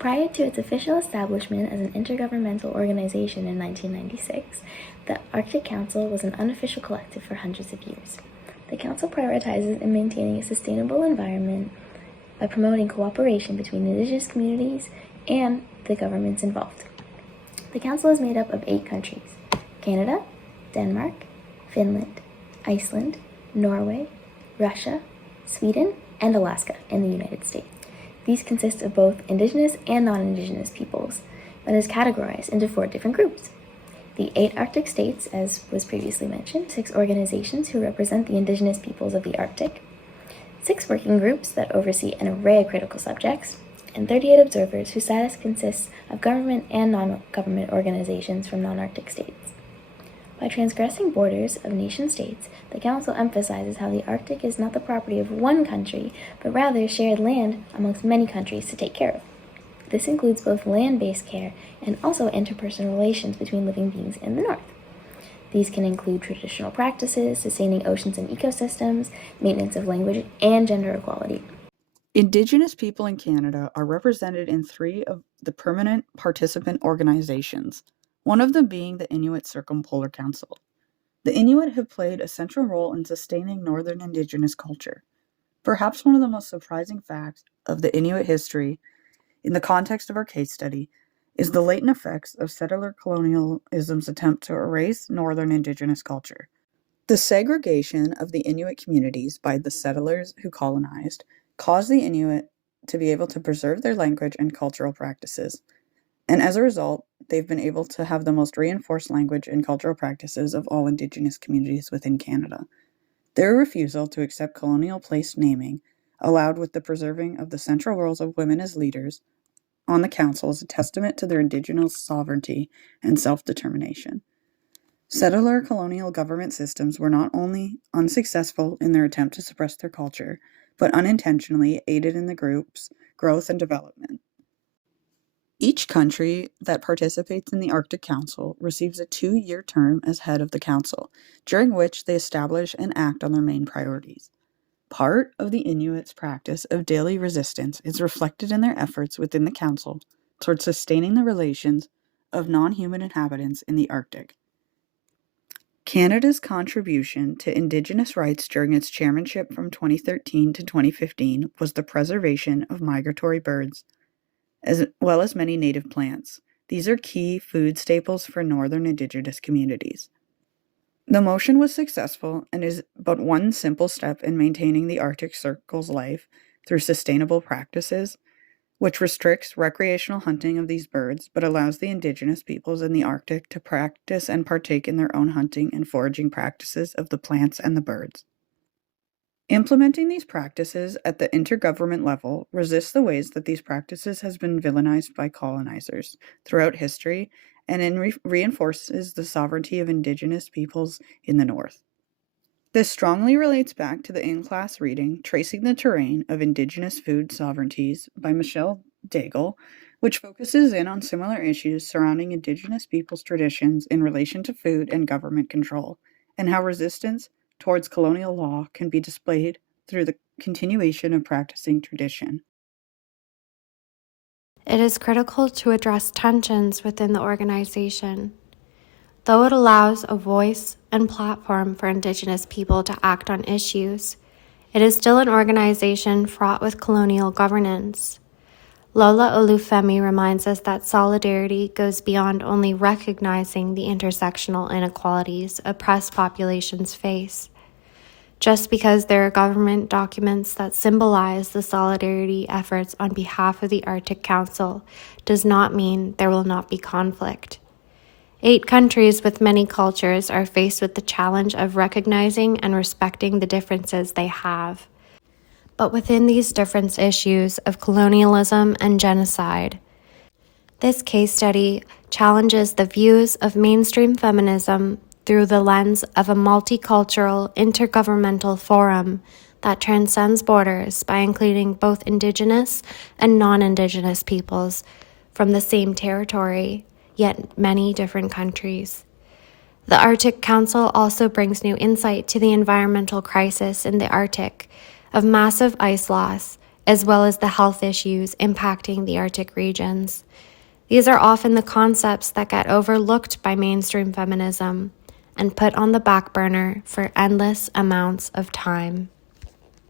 Prior to its official establishment as an intergovernmental organization in 1996, the Arctic Council was an unofficial collective for hundreds of years. The Council prioritizes in maintaining a sustainable environment by promoting cooperation between indigenous communities and the governments involved. The Council is made up of 8 countries: Canada, Denmark, Finland, Iceland, Norway, Russia, Sweden, and Alaska in the United States. These consist of both indigenous and non-indigenous peoples, but is categorized into 4 different groups. The 8 Arctic states, as was previously mentioned, 6 organizations who represent the indigenous peoples of the Arctic, 6 working groups that oversee an array of critical subjects, and 38 observers whose status consists of government and non-government organizations from non-Arctic states. By transgressing borders of nation-states, the Council emphasizes how the Arctic is not the property of one country, but rather shared land amongst many countries to take care of. This includes both land-based care and also interpersonal relations between living beings in the North. These can include traditional practices, sustaining oceans and ecosystems, maintenance of language, and gender equality. Indigenous people in Canada are represented in 3 of the permanent participant organizations, one of them being the Inuit Circumpolar Council. The Inuit have played a central role in sustaining Northern Indigenous culture. Perhaps one of the most surprising facts of the Inuit history, in the context of our case study, is the latent effects of settler colonialism's attempt to erase Northern Indigenous culture. The segregation of the Inuit communities by the settlers who colonized caused the Inuit to be able to preserve their language and cultural practices. And as a result, they've been able to have the most reinforced language and cultural practices of all Indigenous communities within Canada. Their refusal to accept colonial place naming, allowed with the preserving of the central roles of women as leaders on the council, is a testament to their Indigenous sovereignty and self-determination. Settler colonial government systems were not only unsuccessful in their attempt to suppress their culture, but unintentionally aided in the group's growth and development. Each country that participates in the Arctic Council receives a 2-year term as head of the Council, during which they establish and act on their main priorities. Part of the Inuits' practice of daily resistance is reflected in their efforts within the Council towards sustaining the relations of non-human inhabitants in the Arctic. Canada's contribution to Indigenous rights during its chairmanship from 2013 to 2015 was the preservation of migratory birds, as well as many native plants. These are key food staples for Northern Indigenous communities. The motion was successful and is but one simple step in maintaining the Arctic Circle's life through sustainable practices, which restricts recreational hunting of these birds, but allows the Indigenous peoples in the Arctic to practice and partake in their own hunting and foraging practices of the plants and the birds. Implementing these practices at the intergovernment level resists the ways that these practices has been villainized by colonizers throughout history and reinforces the sovereignty of Indigenous peoples in the North. This strongly relates back to the in-class reading Tracing the Terrain of Indigenous Food Sovereignties by Michelle Daigle, which focuses in on similar issues surrounding Indigenous peoples' traditions in relation to food and government control, and how resistance towards colonial law can be displayed through the continuation of practicing tradition. It is critical to address tensions within the organization. Though it allows a voice and platform for Indigenous people to act on issues, it is still an organization fraught with colonial governance. Lola Olufemi reminds us that solidarity goes beyond only recognizing the intersectional inequalities oppressed populations face. Just because there are government documents that symbolize the solidarity efforts on behalf of the Arctic Council does not mean there will not be conflict. 8 countries with many cultures are faced with the challenge of recognizing and respecting the differences they have. But within these different issues of colonialism and genocide, this case study challenges the views of mainstream feminism through the lens of a multicultural, intergovernmental forum that transcends borders by including both Indigenous and non-Indigenous peoples from the same territory, yet many different countries. The Arctic Council also brings new insight to the environmental crisis in the Arctic of massive ice loss as well as the health issues impacting the Arctic regions. These are often the concepts that get overlooked by mainstream feminism and put on the back burner for endless amounts of time.